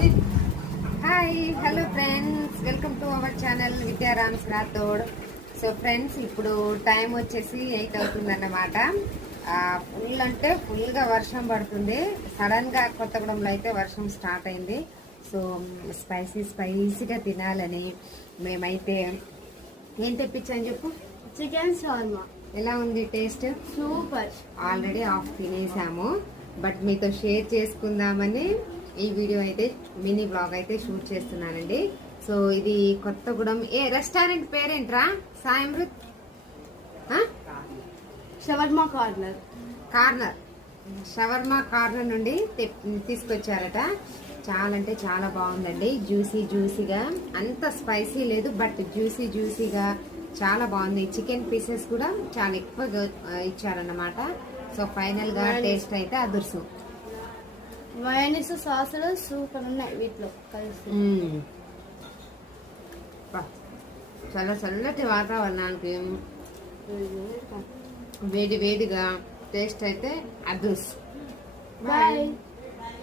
Hi hello friends, welcome to our channel Vidyarams Rathod. So friends, ఇప్పుడు time వచ్చేసి 8 అవుతుందన్నమాట. Full అంటే ఫుల్గా వర్షం పడుతుంది. సడన్గా కొత్తగూడెంలో అయితే వర్షం స్టార్ట్ అయింది. సో స్పైసీగా తినాలని మేమైతే ఏం తెప్పించాను చెప్పు? Chicken shawarma. ఎలా ఉంది టేస్ట్? సూపర్. ఆల్రెడీ హాఫ్ తినేసాము, బట్ మీతో షేర్ చేసుకుందామని ఈ వీడియో అయితే మినీ బ్లాగ్ అయితే షూట్ చేస్తున్నానండి. సో ఇది కొత్తగూడెం రెస్టారెంట్ పేరేంట్రా సాయంృత్? Shawarma corner. షవర్మా కార్నర్ నుండి తీసుకొచ్చారట. చాలా అంటే చాలా బాగుందండి. జ్యూసీగా, అంత స్పైసీ లేదు, బట్ జ్యూసీగా చాలా బాగుంది. చికెన్ పీసెస్ కూడా చాలా ఎక్కువగా ఇచ్చారన్నమాట. సో ఫైనల్ గా టేస్ట్ అయితే అదుర్సు. మయోనీస్ సాసులు సూపర్ ఉన్నాయి వీటిలో కలిసి. చాలా చల్లటి వాతావరణానికి వేడిగా టేస్ట్ అయితే అదుర్సు. బాయ్.